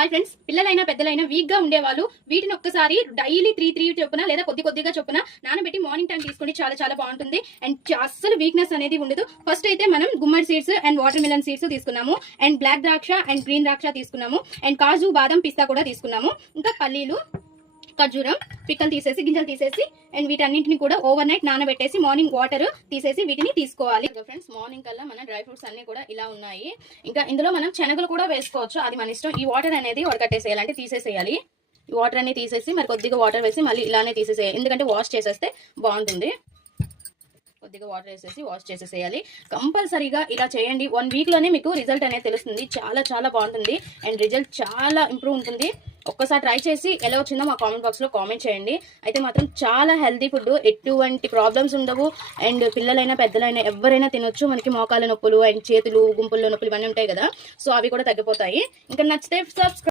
Hi friends, పిల్లలైనా పెద్దలైనా week గా ఉండేవాళ్ళు వీటిని ఒక్కసారి డైలీ 3 చొప్పున లేదా కొద్దిగా చొప్పున నానబెట్టి మార్నింగ్ టైం తీసుకుని చాలా బాగుంటుంది. అండ్ అస్సలు వీక్నెస్ అనేది ఉండదు. ఫస్ట్ అయితే మనం గుమ్మడి seeds and watermelon seeds తీసుకున్నాము, అండ్ బ్లాక్ ద్రాక్ష అండ్ గ్రీన్ ద్రాక్ష తీసుకున్నాము, అండ్ కాజు బాదం పిస్తా కూడా తీసుకున్నాము. ఇంకా పల్లీలు, ఖర్జూరం పిక్కలు తీసేసి గింజలు తీసేసి అండ్ వీటన్నింటిని కూడా ఓవర్ నైట్ నానబెట్టేసి మార్నింగ్ వాటర్ తీసేసి వీటిని తీసుకోవాలి. ఫ్రెండ్స్, మార్నింగ్ కల్లా మన డ్రై ఫ్రూట్స్ అన్ని కూడా ఇలా ఉన్నాయి. ఇంకా ఇందులో మనం శనగలు కూడా వేసుకోవచ్చు, అది మన ఇష్టం. ఈ వాటర్ అనేది వడకట్టేసేయాలి, అంటే తీసేసేయాలి. ఈ వాటర్ అన్ని తీసేసి మరి కొద్దిగా వాటర్ వేసి మళ్ళీ ఇలానే తీసేసేయాలి, ఎందుకంటే వాష్ చేసేస్తే బాగుంటుంది. కొద్దిగా వాటర్ వేసేసి వాష్ చేసేసేయాలి. కంపల్సరీగా ఇలా చేయండి. 1 వీక్ లోనే మీకు రిజల్ట్ అనేది తెలుస్తుంది. చాలా బాగుంటుంది అండ్ రిజల్ట్ చాలా ఇంప్రూవ్ ఉంటుంది. ఒక్కసారి ట్రై చేసి ఎలా వచ్చిందో మా కామెంట్ బాక్స్ లో కామెంట్ చేయండి. అయితే మాత్రం చాలా హెల్తీ ఫుడ్, ఎటువంటి ప్రాబ్లమ్స్ ఉండవు. అండ్ పిల్లలైనా పెద్దలైనా ఎవరైనా తినొచ్చు. మనకి మోకాల నొప్పులు అండ్ చేతులు గుంపుల్లో నొప్పులు ఇవన్నీ ఉంటాయి కదా, సో అవి కూడా తగ్గిపోతాయి. ఇంకా నచ్చితే సబ్స్క్రైబ్